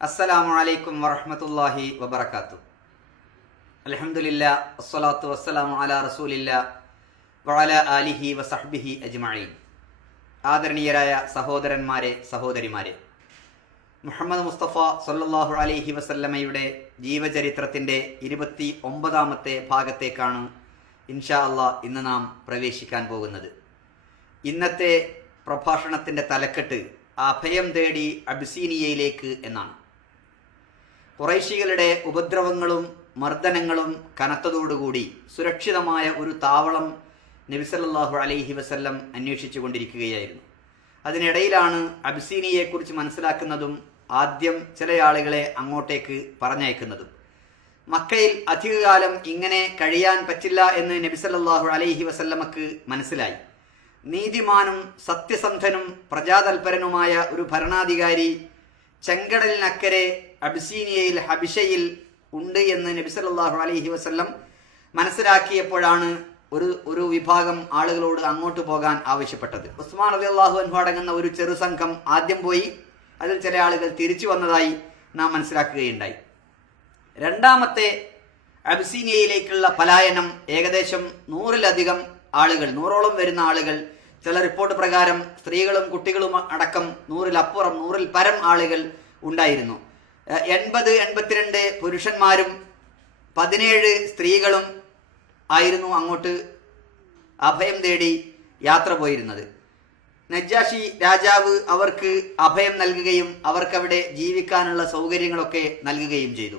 അസ്സലാമു അലൈക്കും വറഹ്മത്തുള്ളാഹി വബറകാത്തു. അലഹമുല്ല വസ്സലാത്തു വസ്സലാമു അലാ റസൂലില്ല വഅല ആലിഹി വസഹ്ബിഹി അജ്മഈൻ. ആദരണീയരായ സഹോദരന്മാരെ സഹോദരിമാരെ മുഹമ്മദ് മുസ്തഫ സല്ലാഹു അലൈഹി വസല്ലമയുടെ ജീവചരിത്രത്തിന്റെ ഇരുപത്തി ഒമ്പതാമത്തെ ഭാഗത്തേക്കാണ് ഇൻഷാ അള്ളാ ഇന്ന് നാം പ്രവേശിക്കാൻ പോകുന്നത്. ഇന്നത്തെ പ്രഭാഷണത്തിന്റെ തലക്കെട്ട് അഭയം തേടി അബ്സീനിയയിലേക്ക് എന്നാണ്. കുറൈശികളുടെ ഉപദ്രവങ്ങളും മർദ്ദനങ്ങളും കനത്തതോടുകൂടി സുരക്ഷിതമായ ഒരു താവളം നബിസല്ലാഹു അലൈഹി വസല്ലം അന്വേഷിച്ചു കൊണ്ടിരിക്കുകയായിരുന്നു. അതിനിടയിലാണ് അബ്സീനിയെക്കുറിച്ച് മനസ്സിലാക്കുന്നതും ആദ്യം ചില ആളുകളെ അങ്ങോട്ടേക്ക് പറഞ്ഞയക്കുന്നതും. മക്കയിൽ അധികകാലം ഇങ്ങനെ കഴിയാൻ പറ്റില്ല എന്ന് നബിസല്ലാഹു അലൈഹി വസല്ലമക്ക് മനസ്സിലായി. നീതിമാനും സത്യസന്ധനും പ്രജാതൽപരനുമായ ഒരു ഭരണാധികാരി ചെങ്കടലിനക്കരെ അബിസീനിയയിൽ ഹബിഷയിൽ ഉണ്ട് എന്ന് നബി സല്ലല്ലാഹു അലൈഹി വസല്ലം മനസ്സിലാക്കിയപ്പോഴാണ് ഒരു ഒരു വിഭാഗം ആളുകളോട് അങ്ങോട്ട് പോകാൻ ആവശ്യപ്പെട്ടത്. ഉസ്മാൻ അലി അള്ളാഹു അൻഹു അടങ്ങുന്ന ഒരു ചെറു സംഘം ആദ്യം പോയി അതിൽ ചില ആളുകൾ തിരിച്ചു വന്നതായി നാം മനസ്സിലാക്കുകയുണ്ടായി. രണ്ടാമത്തെ അബ്സീനിയയിലേക്കുള്ള പലായനം ഏകദേശം നൂറിലധികം ആളുകൾ നൂറോളം വരുന്ന ആളുകൾ ചില റിപ്പോർട്ട് പ്രകാരം സ്ത്രീകളും കുട്ടികളും അടക്കം നൂറിലപ്പുറം നൂറിൽ പരം ആളുകൾ ഉണ്ടായിരുന്നു. എൺപത് എൺപത്തിരണ്ട് പുരുഷന്മാരും പതിനേഴ് സ്ത്രീകളും ആയിരുന്നു അങ്ങോട്ട് അഭയം തേടി യാത്ര പോയിരുന്നത്. നജ്ജാഷി രാജാവ് അവർക്ക് അഭയം നൽകുകയും അവർക്കവിടെ ജീവിക്കാനുള്ള സൗകര്യങ്ങളൊക്കെ നൽകുകയും ചെയ്തു.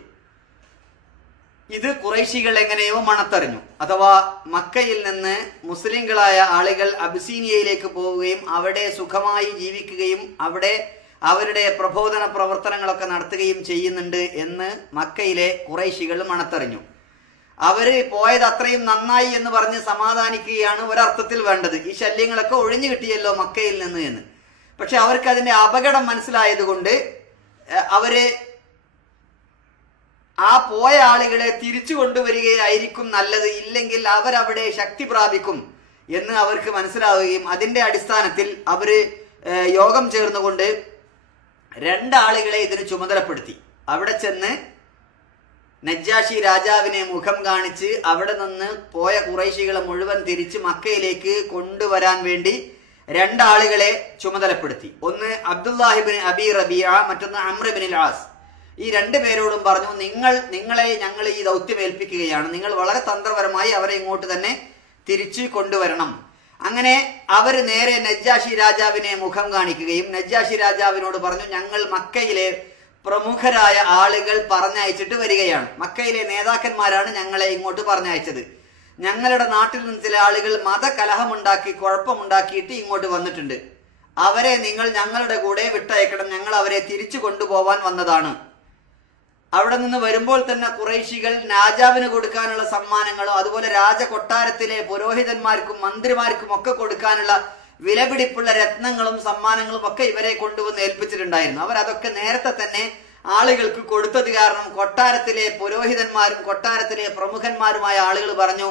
ഇത് കുറേശികൾ എങ്ങനെയോ മണത്തറിഞ്ഞു. അഥവാ മക്കയിൽ നിന്ന് മുസ്ലിങ്ങളായ ആളുകൾ അബിസീനിയയിലേക്ക് പോവുകയും അവിടെ സുഖമായി ജീവിക്കുകയും അവിടെ അവരുടെ പ്രബോധന പ്രവർത്തനങ്ങളൊക്കെ നടത്തുകയും ചെയ്യുന്നുണ്ട് എന്ന് മക്കയിലെ കുറേശികൾ മണത്തറിഞ്ഞു. അവർ പോയത് അത്രയും നന്നായി എന്ന് പറഞ്ഞ് സമാധാനിക്കുകയാണ് ഒരർത്ഥത്തിൽ വേണ്ടത്. ഈ ശല്യങ്ങളൊക്കെ ഒഴിഞ്ഞു കിട്ടിയല്ലോ മക്കയിൽ നിന്ന് എന്ന്. പക്ഷെ അവർക്ക് അതിന്റെ അപകടം മനസ്സിലായതുകൊണ്ട് അവർ ആ പോയ ആളുകളെ തിരിച്ചു കൊണ്ടുവരികയായിരിക്കും നല്ലത്. ഇല്ലെങ്കിൽ അവരവിടെ ശക്തി പ്രാപിക്കും എന്ന് അവർക്ക് മനസ്സിലാവുകയും അതിന്റെ അടിസ്ഥാനത്തിൽ അവർ യോഗം ചേർന്നുകൊണ്ട് രണ്ടാളുകളെ ഇതിന് ചുമതലപ്പെടുത്തി. അവിടെ ചെന്ന് നജ്ജാഷി രാജാവിനെ മുഖം കാണിച്ച് അവിടെ നിന്ന് പോയ കുറേശികളെ മുഴുവൻ തിരിച്ച് മക്കയിലേക്ക് കൊണ്ടുവരാൻ വേണ്ടി രണ്ടാളുകളെ ചുമതലപ്പെടുത്തി. ഒന്ന് അബ്ദുല്ലാഹിബിൻ അബി റബിയ മറ്റൊന്ന് അമ്രബിൻ ആസ്. ഈ രണ്ടു പേരോടും പറഞ്ഞു നിങ്ങൾ നിങ്ങളെ ഞങ്ങൾ ഈ ദൗത്യം ഏൽപ്പിക്കുകയാണ് നിങ്ങൾ വളരെ തന്ത്രപരമായി അവരെ ഇങ്ങോട്ട് തന്നെ തിരിച്ചു കൊണ്ടുവരണം. അങ്ങനെ അവർ നേരെ നജ്ജാഷി രാജാവിനെ മുഖം കാണിക്കുകയും നജ്ജാഷി രാജാവിനോട് പറഞ്ഞു ഞങ്ങൾ മക്കയിലെ പ്രമുഖരായ ആളുകൾ പറഞ്ഞയച്ചിട്ട് വരികയാണ്. മക്കയിലെ നേതാക്കന്മാരാണ് ഞങ്ങളെ ഇങ്ങോട്ട് പറഞ്ഞയച്ചത്. ഞങ്ങളുടെ നാട്ടിൽ നിന്ന് ചില ആളുകൾ മതകലഹമുണ്ടാക്കി കുഴപ്പമുണ്ടാക്കിയിട്ട് ഇങ്ങോട്ട് വന്നിട്ടുണ്ട്. അവരെ നിങ്ങൾ ഞങ്ങളുടെ കൂടെ വിട്ടയക്കണം. ഞങ്ങൾ അവരെ തിരിച്ചു കൊണ്ടുപോവാൻ വന്നതാണ്. അവിടെ നിന്ന് വരുമ്പോൾ തന്നെ കുറേശികൾ രാജാവിന് കൊടുക്കാനുള്ള സമ്മാനങ്ങളും അതുപോലെ രാജകൊട്ടാരത്തിലെ പുരോഹിതന്മാർക്കും മന്ത്രിമാർക്കും ഒക്കെ കൊടുക്കാനുള്ള വിലപിടിപ്പുള്ള രത്നങ്ങളും സമ്മാനങ്ങളും ഒക്കെ ഇവരെ കൊണ്ടുവന്ന് ഏൽപ്പിച്ചിട്ടുണ്ടായിരുന്നു. അവർ അതൊക്കെ നേരത്തെ തന്നെ ആളുകൾക്ക് കൊടുത്തത് കാരണം കൊട്ടാരത്തിലെ പുരോഹിതന്മാരും കൊട്ടാരത്തിലെ പ്രമുഖന്മാരുമായ ആളുകൾ പറഞ്ഞു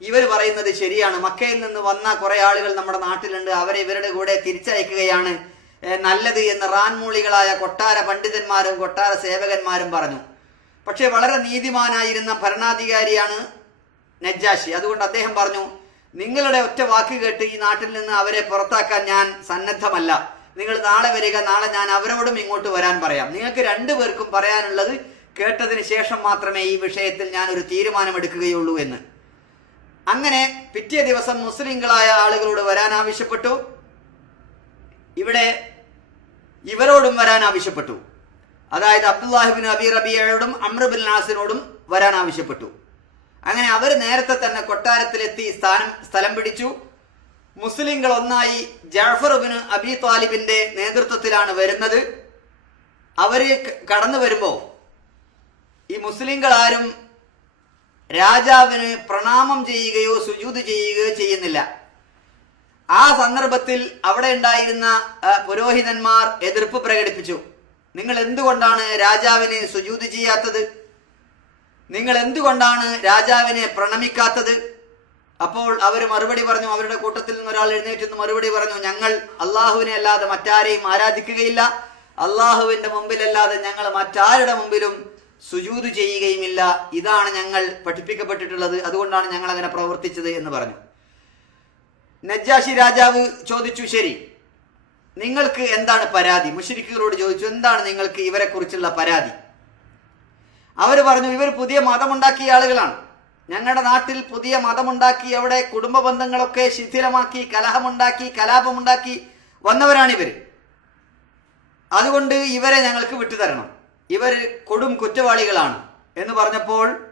ഇവർ പറയുന്നത് ശരിയാണ്. മക്കയിൽ നിന്ന് വന്ന കുറെ ആളുകൾ നമ്മുടെ നാട്ടിലുണ്ട്. അവരെ ഇവരുടെ കൂടെ തിരിച്ചയക്കുകയാണ്. നല്ലത് എന്ന് റാൻമൂളികളായ കൊട്ടാര പണ്ഡിതന്മാരും കൊട്ടാര സേവകന്മാരും പറഞ്ഞു. പക്ഷേ വളരെ നീതിമാനായിരുന്ന ഭരണാധികാരിയാണ് നജ്ജാഷി. അതുകൊണ്ട് അദ്ദേഹം പറഞ്ഞു നിങ്ങളുടെ ഒറ്റ വാക്ക് കേട്ട് ഈ നാട്ടിൽ നിന്ന് അവരെ പുറത്താക്കാൻ ഞാൻ സന്നദ്ധമല്ല. നിങ്ങൾ നാളെ വരിക നാളെ ഞാൻ അവരോടും ഇങ്ങോട്ട് വരാൻ പറയാം. നിങ്ങൾക്ക് രണ്ടുപേർക്കും പറയാനുള്ളത് കേട്ടതിന് ശേഷം മാത്രമേ ഈ വിഷയത്തിൽ ഞാൻ ഒരു തീരുമാനമെടുക്കുകയുള്ളൂ എന്ന്. അങ്ങനെ പിറ്റേ ദിവസം മുസ്ലിങ്ങളായ ആളുകളോട് വരാൻ ആവശ്യപ്പെട്ടു. ഇവിടെ ഇവരോടും വരാൻ ആവശ്യപ്പെട്ടു. അതായത് അബ്ദുല്ലാഹിബിൻ അബി റബിയയോടും അമ്രബിൻ നാസിനോടും വരാൻ ആവശ്യപ്പെട്ടു. അങ്ങനെ അവർ നേരത്തെ തന്നെ കൊട്ടാരത്തിലെത്തി സ്ഥാനം സ്ഥലം പിടിച്ചു. മുസ്ലിങ്ങൾ ഒന്നായി ജാഫറുബിന് അബി താലിബിന്റെ നേതൃത്വത്തിലാണ് വരുന്നത്. അവർ കടന്നു വരുമ്പോൾ ഈ മുസ്ലിങ്ങൾ ആരും രാജാവിന് പ്രണാമം ചെയ്യുകയോ സുജൂത് ചെയ്യുകയോ ചെയ്യുന്നില്ല. ആ സന്ദർഭത്തിൽ അവിടെ ഉണ്ടായിരുന്ന പുരോഹിതന്മാർ എതിർപ്പ് പ്രകടിപ്പിച്ചു. നിങ്ങൾ എന്തുകൊണ്ടാണ് രാജാവിനെ സുജൂത് ചെയ്യാത്തത്? നിങ്ങൾ എന്തുകൊണ്ടാണ് രാജാവിനെ പ്രണമിക്കാത്തത്? അപ്പോൾ അവർ മറുപടി പറഞ്ഞു അവരുടെ കൂട്ടത്തിൽ നിന്ന് ഒരാൾ എഴുന്നേറ്റ് നിന്ന് മറുപടി പറഞ്ഞു ഞങ്ങൾ അള്ളാഹുവിനെ അല്ലാതെ മറ്റാരെയും ആരാധിക്കുകയില്ല. അള്ളാഹുവിന്റെ മുമ്പിലല്ലാതെ ഞങ്ങൾ മറ്റാരുടെ മുമ്പിലും സുജൂത് ചെയ്യുകയുമില്ല. ഇതാണ് ഞങ്ങൾ പഠിപ്പിക്കപ്പെട്ടിട്ടുള്ളത്. അതുകൊണ്ടാണ് ഞങ്ങൾ അങ്ങനെ പ്രവർത്തിച്ചത് എന്ന് പറഞ്ഞു. നജ്ജാഷി രാജാവ് ചോദിച്ചു ശരി നിങ്ങൾക്ക് എന്താണ് പരാതി? മുഷരിക്കുകളോട് ചോദിച്ചു എന്താണ് നിങ്ങൾക്ക് ഇവരെ കുറിച്ചുള്ള പരാതി? അവർ പറഞ്ഞു ഇവർ പുതിയ മതമുണ്ടാക്കിയ ആളുകളാണ്. ഞങ്ങളുടെ നാട്ടിൽ പുതിയ മതമുണ്ടാക്കി അവിടെ കുടുംബ ബന്ധങ്ങളൊക്കെ ശിഥിലമാക്കി കലഹമുണ്ടാക്കി കലാപമുണ്ടാക്കി വന്നവരാണിവർ അതുകൊണ്ട് ഇവരെ ഞങ്ങൾക്ക് വിട്ടുതരണം. ഇവർ കൊടും കുറ്റവാളികളാണ്. എന്ന് പറഞ്ഞപ്പോൾ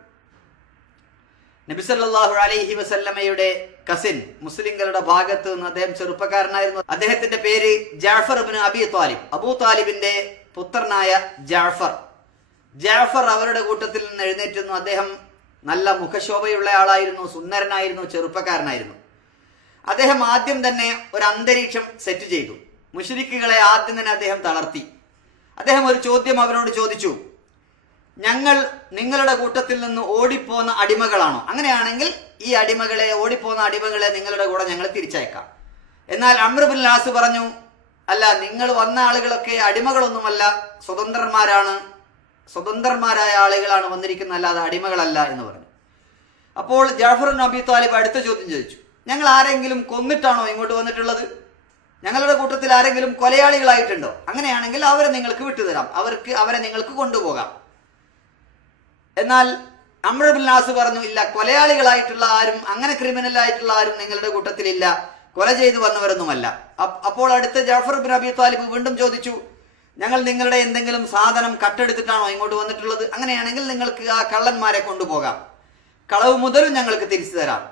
നബിസല്ലാഹു അലൈഹി വസല്ലമയുടെ കസിൻ മുസ്ലിങ്ങളുടെ ഭാഗത്ത് നിന്ന് അദ്ദേഹം ചെറുപ്പക്കാരനായിരുന്നു. അദ്ദേഹത്തിന്റെ പേര് Jafar ibn Abi Talib. Abu താലിബിന്റെ പുത്രനായ ജാഫർ. ജാഫർ അവരുടെ കൂട്ടത്തിൽ നിന്ന് എഴുന്നേറ്റുന്നു അദ്ദേഹം നല്ല മുഖശോഭയുള്ള ആളായിരുന്നു സുന്ദരനായിരുന്നു ചെറുപ്പക്കാരനായിരുന്നു. അദ്ദേഹം ആദ്യം തന്നെ ഒരു അന്തരീക്ഷം സെറ്റ് ചെയ്തു. മുഷരിക്കുകളെ ആദ്യം തന്നെ അദ്ദേഹം തളർത്തി. അദ്ദേഹം ഒരു ചോദ്യം അവരോട് ചോദിച്ചു. ഞങ്ങൾ നിങ്ങളുടെ കൂട്ടത്തിൽ നിന്ന് ഓടിപ്പോന്ന അടിമകളാണോ? അങ്ങനെയാണെങ്കിൽ ഈ അടിമകളെ ഓടിപ്പോന്ന അടിമകളെ നിങ്ങളുടെ കൂടെ ഞങ്ങൾ തിരിച്ചയക്കാം. എന്നാൽ അമ്രബിൻ ലാസ് പറഞ്ഞു അല്ല നിങ്ങൾ വന്ന ആളുകളൊക്കെ അടിമകളൊന്നുമല്ല സ്വതന്ത്രന്മാരാണ്. സ്വതന്ത്രന്മാരായ ആളുകളാണ് വന്നിരിക്കുന്നത് അല്ലാതെ അടിമകളല്ല എന്ന് പറഞ്ഞു. അപ്പോൾ ജാഫർ നബി താലിബ് അടുത്ത ചോദ്യം ചോദിച്ചു ഞങ്ങൾ ആരെങ്കിലും കൊന്നിട്ടാണോ ഇങ്ങോട്ട് വന്നിട്ടുള്ളത്? ഞങ്ങളുടെ കൂട്ടത്തിൽ ആരെങ്കിലും കൊലയാളികളായിട്ടുണ്ടോ? അങ്ങനെയാണെങ്കിൽ അവരെ നിങ്ങൾക്ക് വിട്ടുതരാം. അവർക്ക് അവരെ നിങ്ങൾക്ക് കൊണ്ടുപോകാം. എന്നാൽ അമ്രബുൽ നാസ് പറഞ്ഞു ഇല്ല കൊലയാളികളായിട്ടുള്ള ആരും അങ്ങനെ ക്രിമിനൽ ആയിട്ടുള്ള ആരും നിങ്ങളുടെ കൂട്ടത്തിലില്ല. കൊല ചെയ്തു വന്നവരൊന്നുമല്ല. അപ്പോൾ അടുത്ത ജാഫർ ബിൻ അബി താലിബ് വീണ്ടും ചോദിച്ചു ഞങ്ങൾ നിങ്ങളുടെ എന്തെങ്കിലും സാധനം കട്ടെടുത്തിട്ടാണോ ഇങ്ങോട്ട് വന്നിട്ടുള്ളത്? അങ്ങനെയാണെങ്കിൽ നിങ്ങൾക്ക് ആ കള്ളന്മാരെ കൊണ്ടുപോകാം. കളവ് മുതലും ഞങ്ങൾക്ക് തിരിച്ചു തരാം.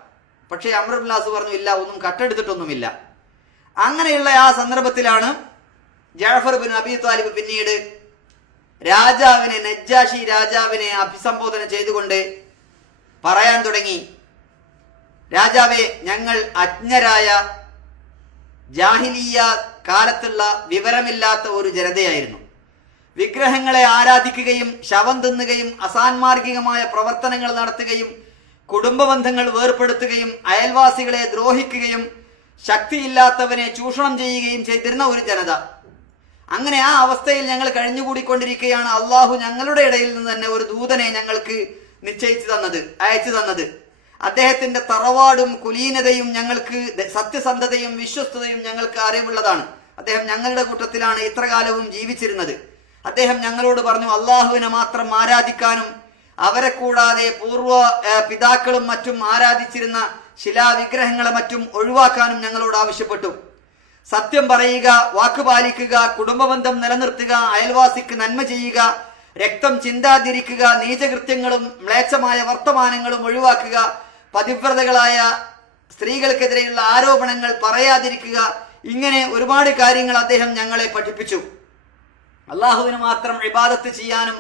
പക്ഷേ അമ്രബുൽ നാസ് പറഞ്ഞു ഇല്ല ഒന്നും കട്ടെടുത്തിട്ടൊന്നുമില്ല. അങ്ങനെയുള്ള ആ സന്ദർഭത്തിലാണ് ജാഫർ ബിൻ അബി താലിബ് പിന്നീട് രാജാവിനെ നജ്ജാഷി രാജാവിനെ അഭിസംബോധന ചെയ്തുകൊണ്ട് പറയാൻ തുടങ്ങി. രാജാവെ ഞങ്ങൾ അജ്ഞരായ ജാഹിലീയ കാലത്തുള്ള വിവരമില്ലാത്ത ഒരു ജനതയായിരുന്നു. വിഗ്രഹങ്ങളെ ആരാധിക്കുകയും ശവം തിന്നുകയും അസാൻമാർഗികമായ പ്രവർത്തനങ്ങൾ നടത്തുകയും കുടുംബ ബന്ധങ്ങൾ വേർപ്പെടുത്തുകയും അയൽവാസികളെ ദ്രോഹിക്കുകയും ശക്തിയില്ലാത്തവനെ ചൂഷണം ചെയ്യുകയും ചെയ്തിരുന്ന ഒരു ജനത. അങ്ങനെ ആ അവസ്ഥയിൽ ഞങ്ങൾ കഴിഞ്ഞുകൂടിക്കൊണ്ടിരിക്കുകയാണ്. അള്ളാഹു ഞങ്ങളുടെ ഇടയിൽ നിന്ന് തന്നെ ഒരു ദൂതനെ ഞങ്ങൾക്ക് നിശ്ചയിച്ചു തന്നത് അയച്ചു തന്നത്. അദ്ദേഹത്തിന്റെ തറവാടും കുലീനതയും ഞങ്ങൾക്ക് സത്യസന്ധതയും വിശ്വസ്തതയും ഞങ്ങൾക്ക് അറിവുള്ളതാണ്. അദ്ദേഹം ഞങ്ങളുടെ കൂട്ടത്തിലാണ് ഇത്രകാലവും ജീവിച്ചിരുന്നത്. അദ്ദേഹം ഞങ്ങളോട് പറഞ്ഞു അള്ളാഹുവിനെ മാത്രം ആരാധിക്കാനും അവരെ കൂടാതെ പൂർവ പിതാക്കളും മറ്റും ആരാധിച്ചിരുന്ന ശിലാവിഗ്രഹങ്ങളെ മറ്റും ഒഴിവാക്കാനും ഞങ്ങളോട് ആവശ്യപ്പെട്ടു. സത്യം പറയുക വാക്ക് പാലിക്കുക കുടുംബബന്ധം നിലനിർത്തുക അയൽവാസിക്ക് നന്മ ചെയ്യുക രക്തം ചിന്താതിരിക്കുക നീചകൃത്യങ്ങളും മ്ലേച്ഛമായ വർത്തമാനങ്ങളും ഒഴിവാക്കുക പതിവ്രതകളായ സ്ത്രീകൾക്കെതിരെയുള്ള ആരോപണങ്ങൾ പറയാതിരിക്കുക ഇങ്ങനെ ഒരുപാട് കാര്യങ്ങൾ അദ്ദേഹം ഞങ്ങളെ പഠിപ്പിച്ചു. അള്ളാഹുവിന് മാത്രം ഇബാദത്ത് ചെയ്യാനും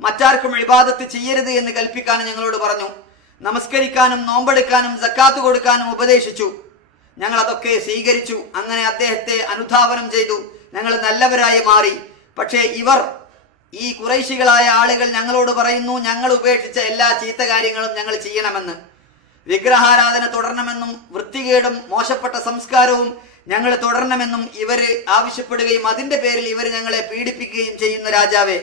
മറ്റാർക്കും ഇബാദത്ത് ചെയ്യരുത് എന്ന് കൽപ്പിക്കാനും ഞങ്ങളോട് പറഞ്ഞു. നമസ്കരിക്കാനും നോമ്പെടുക്കാനും സക്കാത്ത് കൊടുക്കാനും ഉപദേശിച്ചു. ഞങ്ങൾ അതൊക്കെ സ്വീകരിച്ചു. അങ്ങനെ അദ്ദേഹത്തെ അനുധാപനം ചെയ്തു. ഞങ്ങൾ നല്ലവരായി മാറി. പക്ഷേ ഇവർ ഈ കുറേശികളായ ആളുകൾ ഞങ്ങളോട് പറയുന്നു ഞങ്ങൾ ഉപേക്ഷിച്ച എല്ലാ ചീത്ത കാര്യങ്ങളും ഞങ്ങൾ ചെയ്യണമെന്ന്. വിഗ്രഹാരാധന തുടരണമെന്നും വൃത്തികേടും മോശപ്പെട്ട സംസ്കാരവും ഞങ്ങൾ തുടരണമെന്നും ഇവർ ആവശ്യപ്പെടുകയും അതിന്റെ പേരിൽ ഇവർ ഞങ്ങളെ പീഡിപ്പിക്കുകയും ചെയ്യുന്ന രാജാവേ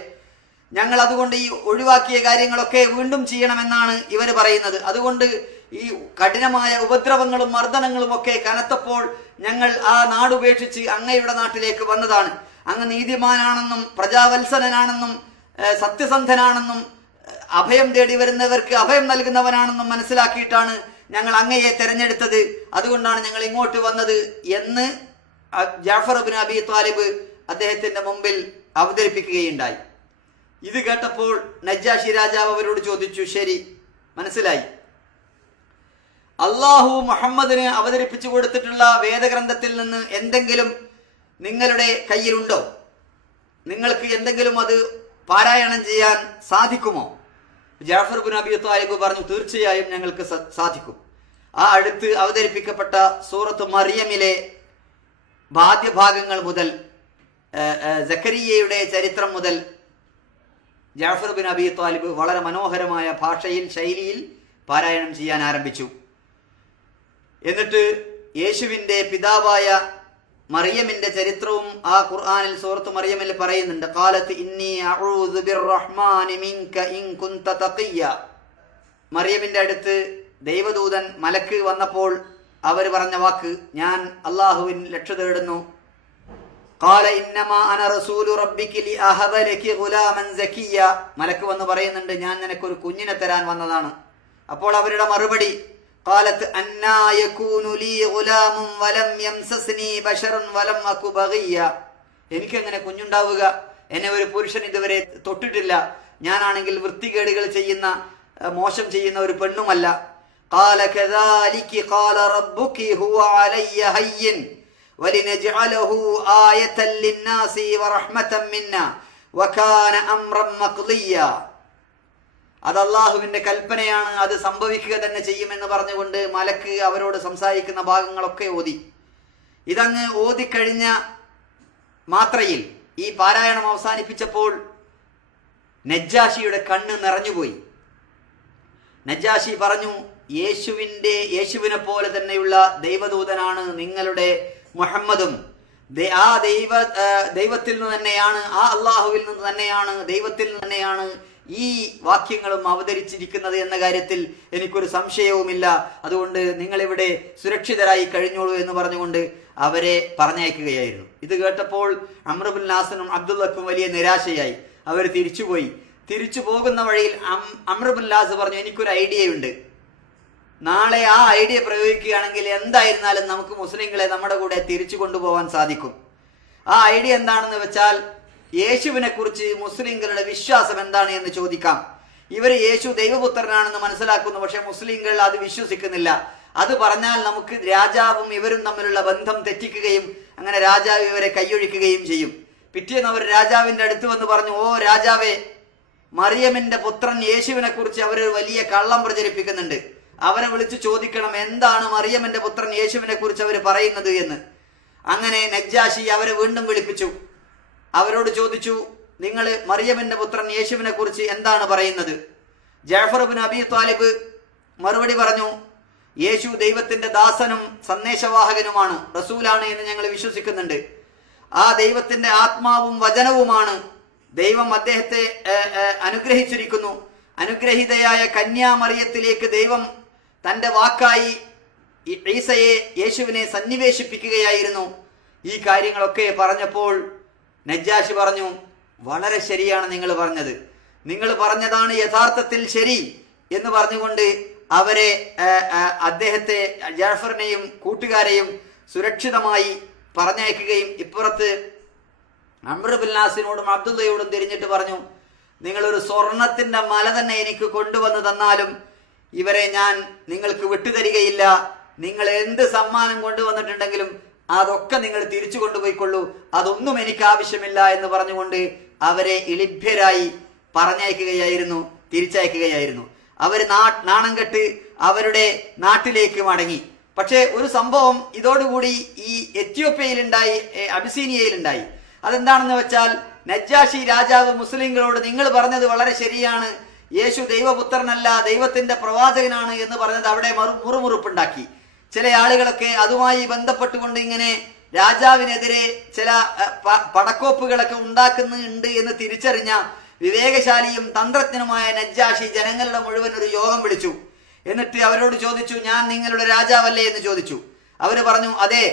ഞങ്ങൾ അതുകൊണ്ട് ഈ ഒഴിവാക്കിയ കാര്യങ്ങളൊക്കെ വീണ്ടും ചെയ്യണമെന്നാണ് ഇവർ പറയുന്നത്. അതുകൊണ്ട് ഈ കഠിനമായ ഉപദ്രവങ്ങളും മർദ്ദനങ്ങളും ഒക്കെ കനത്തപ്പോൾ ഞങ്ങൾ ആ നാടുപേക്ഷിച്ച് അങ്ങയുടെ നാട്ടിലേക്ക് വന്നതാണ്. അങ്ങ് നീതിമാനാണെന്നും പ്രജാവത്സരനാണെന്നും സത്യസന്ധനാണെന്നും അഭയം തേടി വരുന്നവർക്ക് അഭയം നൽകുന്നവനാണെന്നും മനസ്സിലാക്കിയിട്ടാണ് ഞങ്ങൾ അങ്ങയെ തെരഞ്ഞെടുത്തത്. അതുകൊണ്ടാണ് ഞങ്ങൾ ഇങ്ങോട്ട് വന്നത് എന്ന് ജാഫർ അബിൻ അബി താലിബ് അദ്ദേഹത്തിന്റെ മുമ്പിൽ അവതരിപ്പിക്കുകയുണ്ടായി. ഇത് കേട്ടപ്പോൾ നജ്ജാഷി രാജാവ് അവരോട് ചോദിച്ചു ശരി. മനസ്സിലായി. അള്ളാഹു മുഹമ്മദിന് അവതരിപ്പിച്ചു കൊടുത്തിട്ടുള്ള വേദഗ്രന്ഥത്തിൽ നിന്ന് എന്തെങ്കിലും നിങ്ങളുടെ കയ്യിലുണ്ടോ? നിങ്ങൾക്ക് എന്തെങ്കിലും അത് പാരായണം ചെയ്യാൻ സാധിക്കുമോ? ജാഫർ ബിൻ അബി താലിബ് പറഞ്ഞു തീർച്ചയായും ഞങ്ങൾക്ക് സാധിക്കും. ആ അടുത്ത് അവതരിപ്പിക്കപ്പെട്ട സൂറത്ത് മറിയമിലെ ബാധ്യഭാഗങ്ങൾ മുതൽ സക്കരിയയുടെ ചരിത്രം മുതൽ ജാഫർ ബിൻ അബി താലിബ് വളരെ മനോഹരമായ ഭാഷയിൽ ശൈലിയിൽ പാരായണം ചെയ്യാൻ ആരംഭിച്ചു. എന്നിട്ട് യേശുവിന്റെ പിതാവായ മറിയമിന്റെ ചരിത്രവും ആ ഖുർആനിൽ സൂറത്ത് മറിയമിൽ പറയുന്നുണ്ട്. കാലത്ത് ഇന്നി അഊദു തഖിയ മറിയമിന്റെ അടുത്ത് ദൈവദൂതൻ മലക്ക് വന്നപ്പോൾ അവർ പറഞ്ഞ വാക്ക് ഞാൻ അള്ളാഹുവിൻ ലക്ഷ തേടുന്നു. കാല ഇന്നമാ അന റസൂലു ഗുലാമൻ മലക്ക് വന്ന് പറയുന്നുണ്ട് ഞാൻ നിനക്കൊരു കുഞ്ഞിനെ തരാൻ വന്നതാണ്. അപ്പോൾ അവരുടെ മറുപടി قالت أنا يكون لي غلام ولم يمسسني بشر ولم أك بغيا എനിക്കെങ്ങനെ കുഞ്ഞുണ്ടാവുക എന്നെ ഒരു പുരുഷൻ ഇതുവരെ തൊട്ടിട്ടില്ല ഞാനാണെങ്കിൽ വൃത്തികേടുകൾ ചെയ്യുന്ന അഹ് മോശം ചെയ്യുന്ന ഒരു പെണ്ണുമല്ല قال كذلك قال ربك هو علي هين ولنجعله آية للناس ورحمة منا وكان أمرا مقضيا അത് അള്ളാഹുവിന്റെ കൽപ്പനയാണ്. അത് സംഭവിക്കുക തന്നെ ചെയ്യുമെന്ന് പറഞ്ഞുകൊണ്ട് മലക്ക് അവരോട് സംസാരിക്കുന്ന ഭാഗങ്ങളൊക്കെ ഓതി. ഇതങ്ങ് ഓതിക്കഴിഞ്ഞ മാത്രയിൽ ഈ പാരായണം അവസാനിപ്പിച്ചപ്പോൾ നജ്ജാഷിയുടെ കണ്ണ് നിറഞ്ഞുപോയി. നജ്ജാഷി പറഞ്ഞു യേശുവിന്റെ യേശുവിനെ പോലെ തന്നെയുള്ള ദൈവദൂതനാണ് നിങ്ങളുടെ മുഹമ്മദും. ആ ദൈവ ദൈവത്തിൽ നിന്ന് തന്നെയാണ് ആ അള്ളാഹുവിൽ നിന്ന് തന്നെയാണ് ദൈവത്തിൽ നിന്ന് തന്നെയാണ് ഈ വാക്യങ്ങളും അവതരിച്ചിരിക്കുന്നത് എന്ന കാര്യത്തിൽ എനിക്കൊരു സംശയവുമില്ല. അതുകൊണ്ട് നിങ്ങളിവിടെ സുരക്ഷിതരായി കഴിഞ്ഞോളൂ എന്ന് പറഞ്ഞുകൊണ്ട് അവരെ പറഞ്ഞയക്കുകയായിരുന്നു. ഇത് കേട്ടപ്പോൾ അമ്രബുൽ നാസനും അബ്ദുള്ളക്കും വലിയ നിരാശയായി. അവർ തിരിച്ചുപോയി. തിരിച്ചു പോകുന്ന വഴിയിൽ അമ്രബുൽ ലാസ് പറഞ്ഞു എനിക്കൊരു ഐഡിയയുണ്ട്. നാളെ ആ ഐഡിയ പ്രയോഗിക്കുകയാണെങ്കിൽ എന്തായിരുന്നാലും നമുക്ക് മുസ്ലിങ്ങളെ നമ്മുടെ കൂടെ തിരിച്ചു കൊണ്ടുപോകാൻ സാധിക്കും. ആ ഐഡിയ എന്താണെന്ന് വെച്ചാൽ യേശുവിനെ കുറിച്ച് മുസ്ലിങ്ങളുടെ വിശ്വാസം എന്താണ് എന്ന് ചോദിക്കാം. ഇവർ യേശു ദൈവപുത്രനാണെന്ന് മനസ്സിലാക്കുന്നു പക്ഷെ മുസ്ലിങ്ങൾ അത് വിശ്വസിക്കുന്നില്ല. അത് പറഞ്ഞാൽ നമുക്ക് രാജാവും ഇവരും തമ്മിലുള്ള ബന്ധം തെറ്റിക്കുകയും അങ്ങനെ രാജാവ് ഇവരെ കൈയൊഴിക്കുകയും ചെയ്യും. പിറ്റേന്ന് അവർ രാജാവിന്റെ അടുത്ത് വന്ന് പറഞ്ഞു ഓ രാജാവേ മറിയമിന്റെ പുത്രൻ യേശുവിനെ കുറിച്ച് അവർ വലിയ കള്ളം പ്രചരിപ്പിക്കുന്നുണ്ട്. അവരെ വിളിച്ചു ചോദിക്കണം എന്താണ് മറിയമിന്റെ പുത്രൻ യേശുവിനെ കുറിച്ച് അവർ പറയുന്നത് എന്ന്. അങ്ങനെ നജ്ജാശി അവരെ വീണ്ടും വിളിപ്പിച്ചു. അവരോട് ചോദിച്ചു നിങ്ങൾ മറിയമിന്റെ പുത്രൻ യേശുവിനെ കുറിച്ച് എന്താണ് പറയുന്നത്? ജാഫർ ബിൻ അബി താലിബ് മറുപടി പറഞ്ഞു യേശു ദൈവത്തിന്റെ ദാസനും സന്ദേശവാഹകനുമാണ് റസൂലാണ് എന്ന് ഞങ്ങൾ വിശ്വസിക്കുന്നുണ്ട്. ആ ദൈവത്തിന്റെ ആത്മാവും വചനവുമാണ് ദൈവം അദ്ദേഹത്തെ അനുഗ്രഹിച്ചിരിക്കുന്നു. അനുഗ്രഹിതയായ കന്യാമറിയത്തിലേക്ക് ദൈവം തന്റെ വാക്കായി ഈസയെ യേശുവിനെ സന്നിവേശിപ്പിക്കുകയായിരുന്നു. ഈ കാര്യങ്ങളൊക്കെ പറഞ്ഞപ്പോൾ നജ്ജാഷി പറഞ്ഞു വളരെ ശരിയാണ് നിങ്ങൾ പറഞ്ഞത്. നിങ്ങൾ പറഞ്ഞതാണ് യഥാർത്ഥത്തിൽ ശരി എന്ന് പറഞ്ഞുകൊണ്ട് അവരെ അദ്ദേഹത്തെ ജാഫറിനെയും കൂട്ടുകാരെയും സുരക്ഷിതമായി പറഞ്ഞയക്കുകയും ഇപ്പുറത്ത് അമ്രബില്ലാസിനോടും അബ്ദുള്ളയോടും തിരിഞ്ഞിട്ട് പറഞ്ഞു നിങ്ങളൊരു സ്വർണത്തിന്റെ മല തന്നെ എനിക്ക് കൊണ്ടുവന്ന് തന്നാലും ഇവരെ ഞാൻ നിങ്ങൾക്ക് വിട്ടുതരികയില്ല. നിങ്ങൾ എന്ത് സമ്മാനം കൊണ്ടുവന്നിട്ടുണ്ടെങ്കിലും അതൊക്കെ നിങ്ങൾ തിരിച്ചു കൊണ്ടുപോയിക്കൊള്ളൂ. അതൊന്നും എനിക്ക് ആവശ്യമില്ല എന്ന് പറഞ്ഞുകൊണ്ട് അവരെ ഇളിഭ്യരായി പറഞ്ഞയക്കുകയായിരുന്നു തിരിച്ചയക്കുകയായിരുന്നു. അവർ നാ നാണം കെട്ട് അവരുടെ നാട്ടിലേക്ക് മടങ്ങി. പക്ഷേ ഒരു സംഭവം ഇതോടുകൂടി ഈ എത്യോപ്യയിലുണ്ടായി അബിസീനിയയിലുണ്ടായി. അതെന്താണെന്ന് വെച്ചാൽ നജ്ജാഷി രാജാവ് മുസ്ലിങ്ങളോട് നിങ്ങൾ പറഞ്ഞത് വളരെ ശരിയാണ്. യേശു ദൈവപുത്രനല്ല ദൈവത്തിന്റെ പ്രവാചകനാണ് എന്ന് പറഞ്ഞത് അവിടെ മറു മുറുമുറുപ്പുണ്ടാക്കി. ചില ആളുകളൊക്കെ അതുമായി ബന്ധപ്പെട്ടുകൊണ്ട് ഇങ്ങനെ രാജാവിനെതിരെ ചില പടക്കോപ്പുകളൊക്കെ ഉണ്ടാക്കുന്നുണ്ട് എന്ന് തിരിച്ചറിഞ്ഞ വിവേകശാലിയും തന്ത്രജ്ഞനുമായ നജ്ജാഷി ജനങ്ങളുടെ മുഴുവൻ ഒരു യോഗം വിളിച്ചു. എന്നിട്ട് അവരോട് ചോദിച്ചു ഞാൻ നിങ്ങളുടെ രാജാവല്ലേ? എന്ന് ചോദിച്ചു. അവർ പറഞ്ഞു അതെ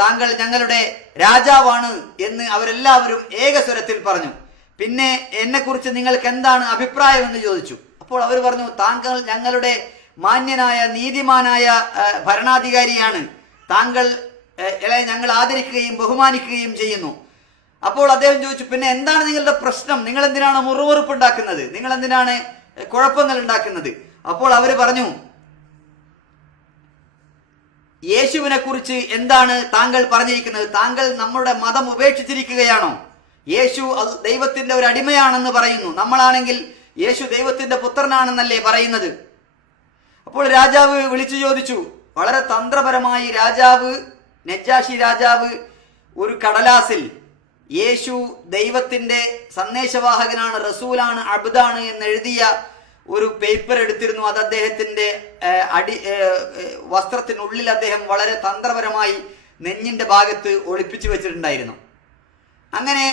താങ്കൾ ഞങ്ങളുടെ രാജാവാണ് എന്ന് അവരെല്ലാവരും ഏകസ്വരത്തിൽ പറഞ്ഞു. പിന്നെ എന്നെക്കുറിച്ച് നിങ്ങൾക്ക് എന്താണ് അഭിപ്രായം എന്ന് ചോദിച്ചു. അപ്പോൾ അവർ പറഞ്ഞു താങ്കൾ ഞങ്ങളുടെ മാന്യനായ നീതിമാനായ ഭരണാധികാരിയാണ്. താങ്കൾ ഞങ്ങൾ ആദരിക്കുകയും ബഹുമാനിക്കുകയും ചെയ്യുന്നു. അപ്പോൾ അദ്ദേഹം ചോദിച്ചു പിന്നെ എന്താണ് നിങ്ങളുടെ പ്രശ്നം? നിങ്ങൾ എന്തിനാണ് മുറുമുറുപ്പ് ഉണ്ടാക്കുന്നത് നിങ്ങൾ എന്തിനാണ് കുഴപ്പങ്ങൾ ഉണ്ടാക്കുന്നത് അപ്പോൾ അവർ പറഞ്ഞു യേശുവിനെ കുറിച്ച് എന്താണ് താങ്കൾ പറഞ്ഞിരിക്കുന്നത്? താങ്കൾ നമ്മുടെ മതം ഉപേക്ഷിച്ചിരിക്കുകയാണോ? യേശു ദൈവത്തിന്റെ ഒരു അടിമയാണെന്ന് പറയുന്നു. നമ്മളാണെങ്കിൽ യേശു ദൈവത്തിന്റെ പുത്രനാണെന്നല്ലേ പറയുന്നത്? അപ്പോൾ രാജാവ് വിളിച്ചു ചോദിച്ചു വളരെ തന്ത്രപരമായി രാജാവ് നജാഷി രാജാവ് ഒരു കടലാസിൽ യേശു ദൈവത്തിന്റെ സന്ദേശവാഹകനാണ് റസൂലാണ് അബ്ദാണ് എന്ന് എഴുതിയ ഒരു പേപ്പർ എടുത്തിരുന്നു. അത് അദ്ദേഹത്തിന്റെ അടി വസ്ത്രത്തിനുള്ളിൽ അദ്ദേഹം വളരെ തന്ത്രപരമായി നെഞ്ഞിന്റെ ഭാഗത്ത് ഒളിപ്പിച്ചു വെച്ചിട്ടുണ്ടായിരുന്നു. അങ്ങനെ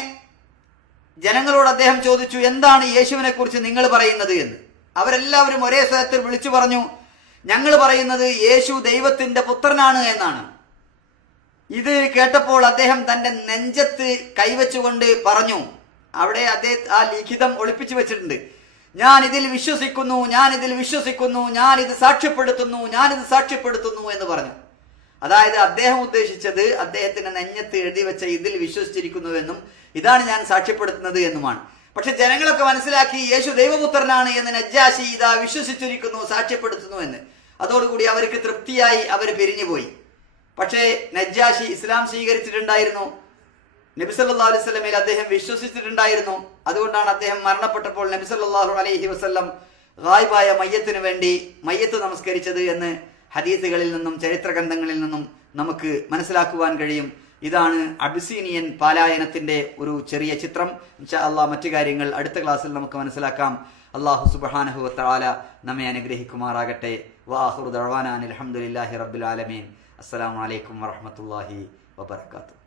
ജനങ്ങളോട് അദ്ദേഹം ചോദിച്ചു എന്താണ് യേശുവിനെ കുറിച്ച് നിങ്ങൾ പറയുന്നത്? എന്ന്. അവരെല്ലാവരും ഒരേ സ്ഥലത്തിൽ വിളിച്ചു പറഞ്ഞു ഞങ്ങൾ പറയുന്നത് യേശു ദൈവത്തിന്റെ പുത്രനാണ് എന്നാണ്. ഇത് കേട്ടപ്പോൾ അദ്ദേഹം തന്റെ നെഞ്ചത്ത് കൈവച്ചുകൊണ്ട് പറഞ്ഞു അവിടെ അദ്ദേഹം ആ ലിഖിതം ഒളിപ്പിച്ചു വെച്ചിട്ടുണ്ട്. ഞാൻ ഇതിൽ വിശ്വസിക്കുന്നു ഞാൻ ഇതിൽ വിശ്വസിക്കുന്നു ഞാൻ ഇത് സാക്ഷ്യപ്പെടുത്തുന്നു ഞാൻ ഇത് സാക്ഷ്യപ്പെടുത്തുന്നു എന്ന് പറഞ്ഞു. അതായത് അദ്ദേഹം ഉദ്ദേശിച്ചത് അദ്ദേഹത്തിന്റെ നെഞ്ഞത്ത് എഴുതി വെച്ച ഇതിൽ വിശ്വസിച്ചിരിക്കുന്നുവെന്നും ഇതാണ് ഞാൻ സാക്ഷ്യപ്പെടുത്തുന്നത് എന്നുമാണ്. പക്ഷെ ജനങ്ങളൊക്കെ മനസ്സിലാക്കി യേശു ദൈവപുത്രനാണ് എന്ന് നജ്ജാശി ഇതാ വിശ്വസിച്ചിരിക്കുന്നു സാക്ഷ്യപ്പെടുത്തുന്നു എന്ന്. അതോടുകൂടി അവർക്ക് തൃപ്തിയായി അവർ പിരിഞ്ഞുപോയി. പക്ഷേ നജ്ജാഷി ഇസ്ലാം സ്വീകരിച്ചിട്ടുണ്ടായിരുന്നു. നബിസല്ലാ അലൈഹി സ്വലമയിൽ അദ്ദേഹം വിശ്വസിച്ചിട്ടുണ്ടായിരുന്നു. അതുകൊണ്ടാണ് അദ്ദേഹം മരണപ്പെട്ടപ്പോൾ നബിസല്ലാഹു അലൈഹി വസ്ലം റായ്ബായ മയ്യത്തിനു വേണ്ടി മയ്യത്ത് നമസ്കരിച്ചത് എന്ന് ഹദീസുകളിൽ നിന്നും ചരിത്ര ഗ്രന്ഥങ്ങളിൽ നിന്നും നമുക്ക് മനസ്സിലാക്കുവാൻ കഴിയും. ഇതാണ് അബിസീനിയൻ പാലായനത്തിന്റെ ഒരു ചെറിയ ചിത്രം. അള്ളാഹ് മറ്റു കാര്യങ്ങൾ അടുത്ത ക്ലാസ്സിൽ നമുക്ക് മനസ്സിലാക്കാം. അള്ളാഹു സുബാനഹു താല നമ്മെ അനുഗ്രഹിക്കുമാറാകട്ടെ. വാഹുർ ദഴവാനാൻ അലഹമുല്ലാഹി റബ്ബുലാലമീൻ അസ്സലാമു അലൈക്കും വറഹമത്തല്ലാഹി വബർക്കാത്തു